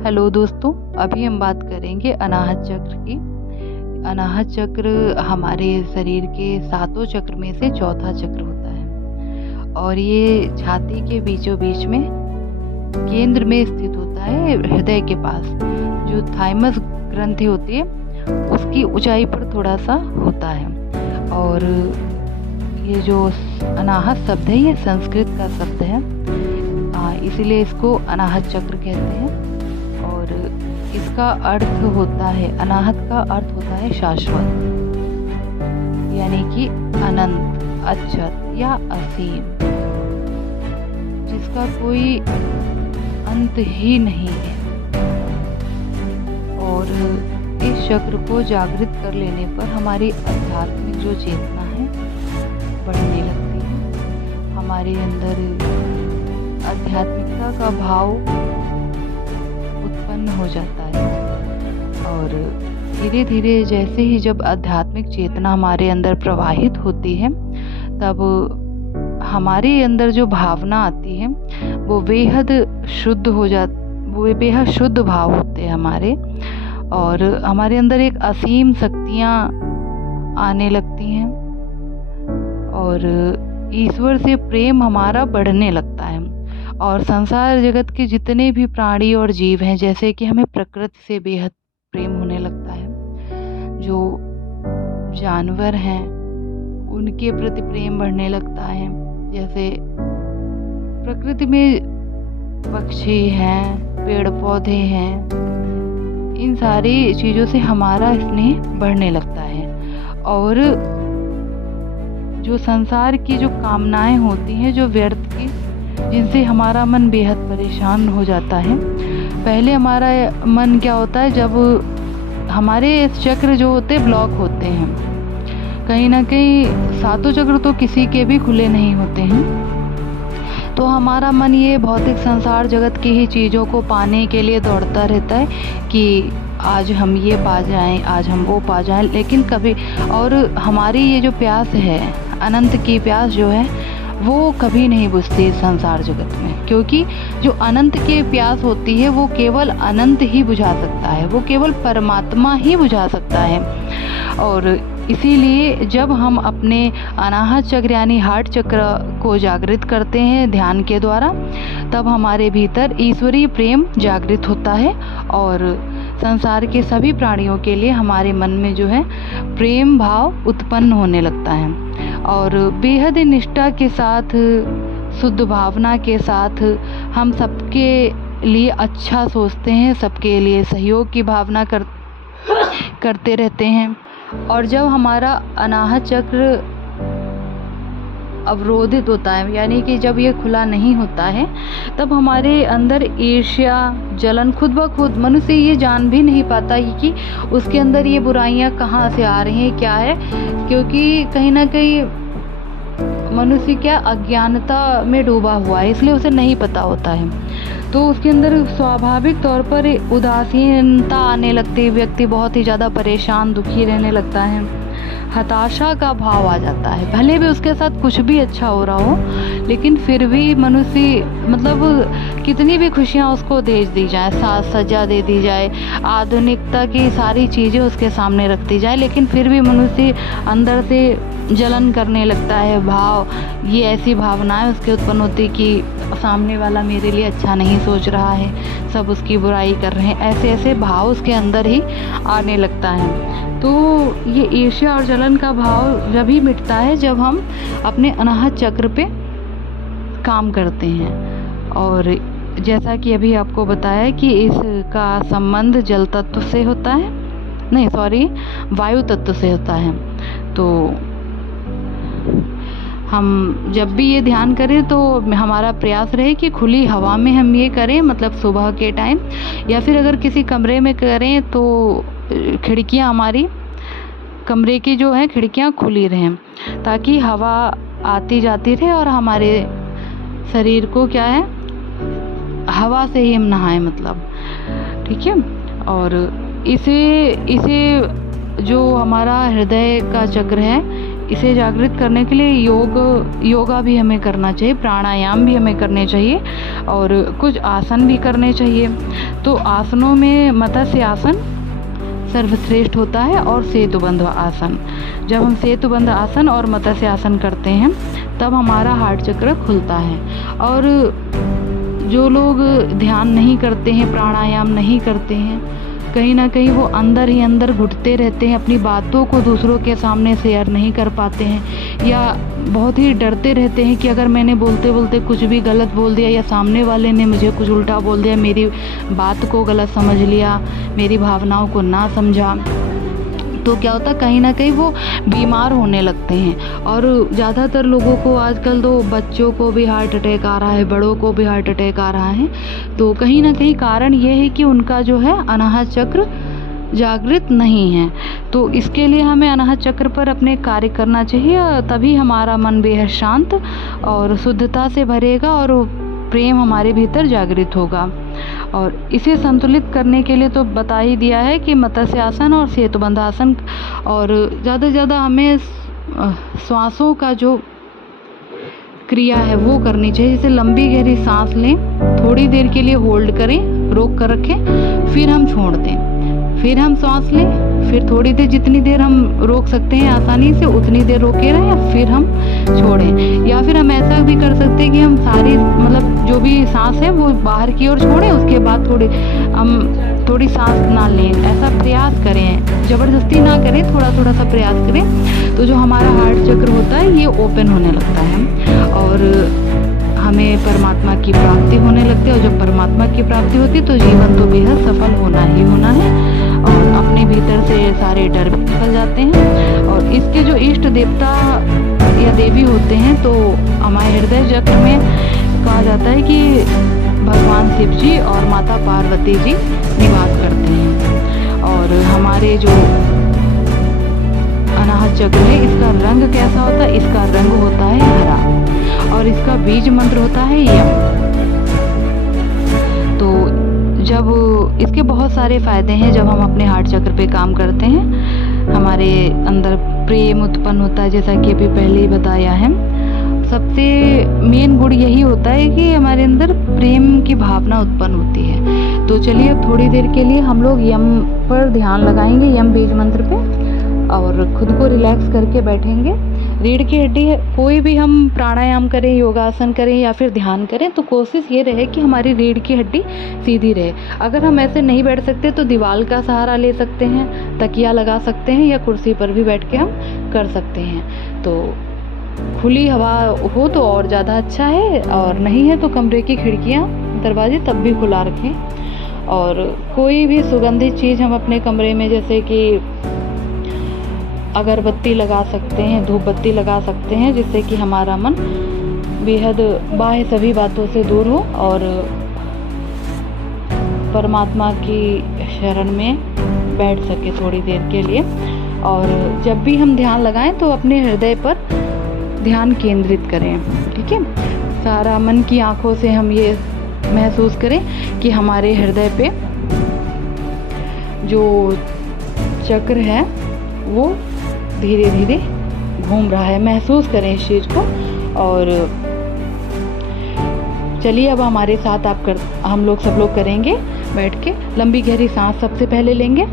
Hello दोस्तों, अभी हम बात करेंगे अनाहत चक्र की। अनाहत चक्र हमारे शरीर के 7 चक्र में से चौथा चक्र होता है और ये छाती के बीचों बीच में केंद्र में स्थित होता है, हृदय के पास। जो थाइमस ग्रंथि होती है उसकी ऊंचाई पर थोड़ा सा होता है। और ये जो अनाहत शब्द है ये संस्कृत का शब्द है, इसीलिए इसको अनाहत चक्र कहते हैं। और इसका अर्थ होता है, अनाहत का अर्थ होता है शाश्वत, यानी कि अनंत, अक्षत या असीम, जिसका कोई अंत ही नहीं है। और इस चक्र को जागृत कर लेने पर हमारी आध्यात्मिक जो चेतना है बढ़ने लगती है। हमारे अंदर आध्यात्मिकता का भाव उत्पन्न हो जाता है और धीरे धीरे जैसे ही जब आध्यात्मिक चेतना हमारे अंदर प्रवाहित होती है तब हमारे अंदर जो भावना आती है वो बेहद शुद्ध वो बेहद शुद्ध भाव होते हैं हमारे, और हमारे अंदर एक असीम शक्तियाँ आने लगती हैं और ईश्वर से प्रेम हमारा बढ़ने लगता है। और संसार जगत के जितने भी प्राणी और जीव हैं, जैसे कि हमें प्रकृति से बेहद प्रेम होने लगता है। जो जानवर हैं उनके प्रति प्रेम बढ़ने लगता है। जैसे प्रकृति में पक्षी हैं, पेड़ पौधे हैं, इन सारी चीज़ों से हमारा स्नेह बढ़ने लगता है। और जो संसार की जो कामनाएं होती हैं, जो व्यर्थ की, जिनसे हमारा मन बेहद परेशान हो जाता है। पहले हमारा मन क्या होता है, जब हमारे चक्र जो होते ब्लॉक होते हैं, कहीं ना कहीं 7 चक्र तो किसी के भी खुले नहीं होते हैं, तो हमारा मन ये भौतिक संसार जगत की ही चीज़ों को पाने के लिए दौड़ता रहता है कि आज हम ये पा जाएं, आज हम वो पा जाएं। लेकिन कभी, और हमारी ये जो प्यास है, अनंत की प्यास जो है, वो कभी नहीं बुझती इस संसार जगत में, क्योंकि जो अनंत की प्यास होती है वो केवल अनंत ही बुझा सकता है, वो केवल परमात्मा ही बुझा सकता है। और इसीलिए जब हम अपने अनाहत चक्र यानी हार्ट चक्र को जागृत करते हैं ध्यान के द्वारा, तब हमारे भीतर ईश्वरीय प्रेम जागृत होता है और संसार के सभी प्राणियों के लिए हमारे मन में जो है प्रेम भाव उत्पन्न होने लगता है। और बेहद निष्ठा के साथ, शुद्ध भावना के साथ हम सबके लिए अच्छा सोचते हैं, सबके लिए सहयोग की भावना करते रहते हैं। और जब हमारा अनाहत चक्र अवरोधित होता है, यानी कि जब ये खुला नहीं होता है, तब हमारे अंदर ईर्ष्या, जलन खुद ब खुद, मनुष्य ये जान भी नहीं पाता कि उसके अंदर ये बुराइयां कहाँ से आ रही हैं, क्या है, क्योंकि कहीं ना कहीं मनुष्य क्या अज्ञानता में डूबा हुआ है, इसलिए उसे नहीं पता होता है। तो उसके अंदर स्वाभाविक तौर पर उदासीनता आने लगती है, व्यक्ति बहुत ही ज़्यादा परेशान, दुखी रहने लगता है, हताशा का भाव आ जाता है। भले भी उसके साथ कुछ भी अच्छा हो रहा हो, लेकिन फिर भी मनुष्य, मतलब कितनी भी खुशियाँ उसको दे दी जाए, साज सज्जा दे दी जाए, आधुनिकता की सारी चीज़ें उसके सामने रख दी जाए, लेकिन फिर भी मनुष्य अंदर से जलन करने लगता है। भाव, ये ऐसी भावनाएं उसके उत्पन्न होती कि सामने वाला मेरे लिए अच्छा नहीं सोच रहा है, सब उसकी बुराई कर रहे हैं, ऐसे ऐसे भाव उसके अंदर ही आने लगता है। तो ये ईर्ष्या और जलन का भाव जब ही मिटता है जब हम अपने अनाहत चक्र पे काम करते हैं। और जैसा कि अभी आपको बताया कि इसका संबंध जल तत्व से होता है, नहीं सॉरी, वायु तत्व से होता है। तो हम जब भी ये ध्यान करें तो हमारा प्रयास रहे कि खुली हवा में हम ये करें, मतलब सुबह के टाइम, या फिर अगर किसी कमरे में करें तो खिड़कियां, हमारी कमरे की जो है खिड़कियां खुली रहें, ताकि हवा आती जाती रहे और हमारे शरीर को क्या है, हवा से ही हम नहाएं, मतलब ठीक है। और इसे जो हमारा हृदय का चक्र है, इसे जागृत करने के लिए योगा भी हमें करना चाहिए, प्राणायाम भी हमें करने चाहिए और कुछ आसन भी करने चाहिए। तो आसनों में मत्स्य आसन सर्वश्रेष्ठ होता है और सेतुबंध आसन। जब हम सेतुबंध आसन और मत्स्य आसन करते हैं तब हमारा हार्ट चक्र खुलता है। और जो लोग ध्यान नहीं करते हैं, प्राणायाम नहीं करते हैं, कहीं ना कहीं वो अंदर ही अंदर घुटते रहते हैं, अपनी बातों को दूसरों के सामने शेयर नहीं कर पाते हैं या बहुत ही डरते रहते हैं कि अगर मैंने बोलते बोलते कुछ भी गलत बोल दिया या सामने वाले ने मुझे कुछ उल्टा बोल दिया, मेरी बात को गलत समझ लिया, मेरी भावनाओं को ना समझा, तो क्या होता है कहीं ना कहीं वो बीमार होने लगते हैं। और ज़्यादातर लोगों को आजकल तो बच्चों को भी हार्ट अटैक आ रहा है, बड़ों को भी हार्ट अटैक आ रहा है। तो कहीं ना कहीं कारण ये है कि उनका जो है अनाहत चक्र जागृत नहीं है। तो इसके लिए हमें अनाहत चक्र पर अपने कार्य करना चाहिए, तभी हमारा मन बेहद शांत और शुद्धता से भरेगा और प्रेम हमारे भीतर जागृत होगा। और इसे संतुलित करने के लिए तो बता ही दिया है कि मत्स्य आसन और सेतुबंध आसन, और ज़्यादा से ज़्यादा हमें श्वासों का जो क्रिया है वो करनी चाहिए। जैसे लंबी गहरी सांस लें, थोड़ी देर के लिए होल्ड करें, रोक कर रखें, फिर हम छोड़ दें, फिर हम सांस लें, फिर थोड़ी देर, जितनी देर हम रोक सकते हैं आसानी से उतनी देर रोके रहें, फिर हम छोड़ें। या फिर हम ऐसा भी कर सकते हैं कि हम सारी मतलब जो भी सांस है वो बाहर की ओर छोड़ें, उसके बाद थोड़ी सांस ना लें। ऐसा प्रयास करें, ज़बरदस्ती ना करें, थोड़ा थोड़ा सा प्रयास करें, तो जो हमारा हार्ट चक्र होता है ये ओपन होने लगता है और हमें परमात्मा की प्राप्ति होने लगती है। और जब परमात्मा की प्राप्ति होती है तो जीवन तो बेहद सफल होना ही होना है और अपने भीतर से सारे डर भी निकल जाते हैं। और इसके जो इष्ट देवता या देवी होते हैं तो हमारे हृदय चक्र में कहा जाता है कि भगवान शिव जी और माता पार्वती जी निवास करते हैं। और हमारे जो अनाहत चक्र है इसका रंग कैसा होता है? इसका रंग होता है हरा और इसका बीज मंत्र होता है यम। तो जब इसके बहुत सारे फायदे हैं, जब हम अपने हार्ट चक्र पे काम करते हैं हमारे अंदर प्रेम उत्पन्न होता है, जैसा कि अभी पहले ही बताया है। सबसे मेन गुण यही होता है कि हमारे अंदर प्रेम की भावना उत्पन्न होती है। तो चलिए अब थोड़ी देर के लिए हम लोग यम पर ध्यान लगाएंगे, यम बीज मंत्र पे, और खुद को रिलैक्स करके बैठेंगे। रीढ़ की हड्डी है, कोई भी हम प्राणायाम करें, योगासन करें या फिर ध्यान करें तो कोशिश ये रहे कि हमारी रीढ़ की हड्डी सीधी रहे। अगर हम ऐसे नहीं बैठ सकते तो दीवार का सहारा ले सकते हैं, तकिया लगा सकते हैं या कुर्सी पर भी बैठ के हम कर सकते हैं। तो खुली हवा हो तो और ज़्यादा अच्छा है, और नहीं है तो कमरे की खिड़कियाँ दरवाजे तब भी खुला रखें। और कोई भी सुगंधित चीज़ हम अपने कमरे में, जैसे कि अगरबत्ती लगा सकते हैं, धूप बत्ती लगा सकते हैं, जिससे कि हमारा मन बेहद बाह्य सभी बातों से दूर हो और परमात्मा की शरण में बैठ सके थोड़ी देर के लिए। और जब भी हम ध्यान लगाएं तो अपने हृदय पर ध्यान केंद्रित करें, ठीक है। सारा मन की आंखों से हम ये महसूस करें कि हमारे हृदय पे जो चक्र है वो धीरे धीरे घूम रहा है, महसूस करें इस चीज़ को। और चलिए अब हमारे साथ हम लोग सब लोग करेंगे बैठ के। लंबी गहरी सांस सबसे पहले लेंगे,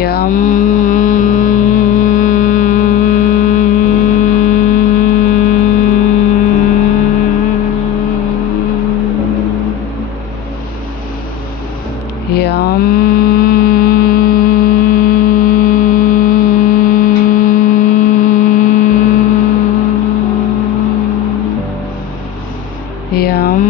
यम यम यम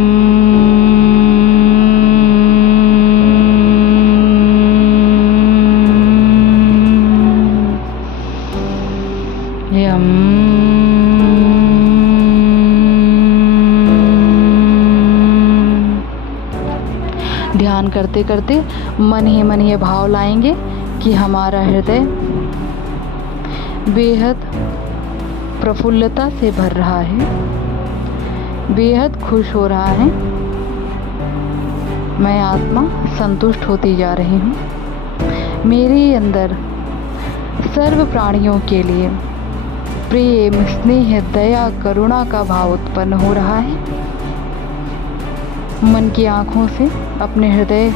यम ध्यान करते करते मन ही मन ये भाव लाएंगे कि हमारा हृदय बेहद प्रफुल्लता से भर रहा है, बेहद खुश हो रहा है, मैं आत्मा संतुष्ट होती जा रही हूँ। मेरे अंदर सर्व प्राणियों के लिए प्रेम, स्नेह, दया, करुणा का भाव उत्पन्न हो रहा है। मन की आँखों से अपने हृदय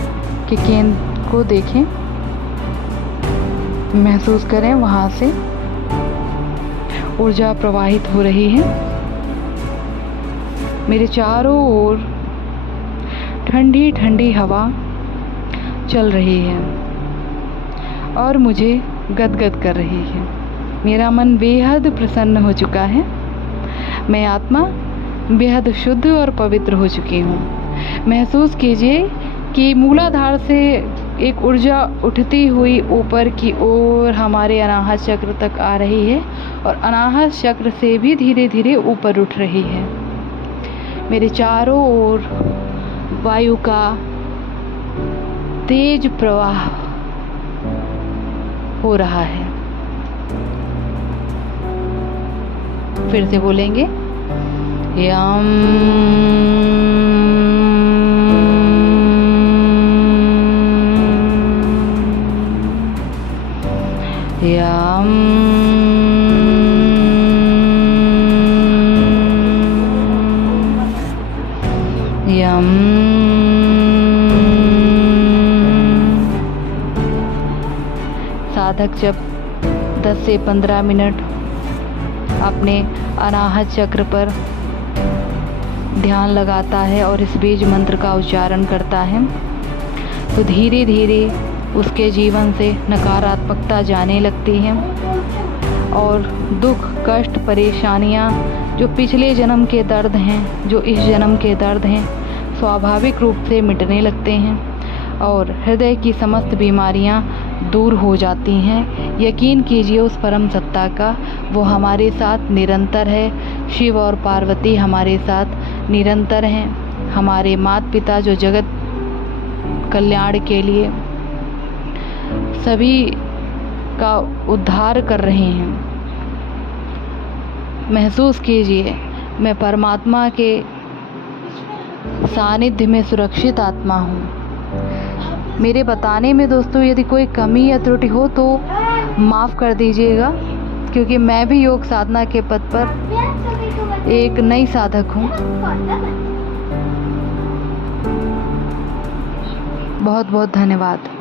के केंद्र को देखें, महसूस करें वहाँ से ऊर्जा प्रवाहित हो रही है। मेरे चारों ओर ठंडी ठंडी हवा चल रही है और मुझे गदगद कर रही है। मेरा मन बेहद प्रसन्न हो चुका है। मैं आत्मा बेहद शुद्ध और पवित्र हो चुकी हूँ। महसूस कीजिए कि मूलाधार से एक ऊर्जा उठती हुई ऊपर की ओर हमारे अनाहत चक्र तक आ रही है और अनाहत चक्र से भी धीरे धीरे ऊपर उठ रही है। मेरे चारों ओर वायु का तेज प्रवाह हो रहा है। फिर से बोलेंगे, यम यम यम। साधक जब 10 से 15 मिनट अपने अनाहत चक्र पर ध्यान लगाता है और इस बीज मंत्र का उच्चारण करता है तो धीरे धीरे उसके जीवन से नकारात्मकता जाने लगती है और दुख, कष्ट, परेशानियां जो पिछले जन्म के दर्द हैं, जो इस जन्म के दर्द हैं, स्वाभाविक रूप से मिटने लगते हैं और हृदय की समस्त बीमारियां दूर हो जाती हैं। यकीन कीजिए उस परम सत्ता का, वो हमारे साथ निरंतर है। शिव और पार्वती हमारे साथ निरंतर हैं। हमारे माता पिता जो जगत कल्याण के लिए सभी का उद्धार कर रहे हैं। महसूस कीजिए मैं परमात्मा के सानिध्य में सुरक्षित आत्मा हूँ। मेरे बताने में दोस्तों यदि कोई कमी या त्रुटि हो तो माफ़ कर दीजिएगा, क्योंकि मैं भी योग साधना के पथ पर एक नई साधक हूँ। बहुत बहुत धन्यवाद।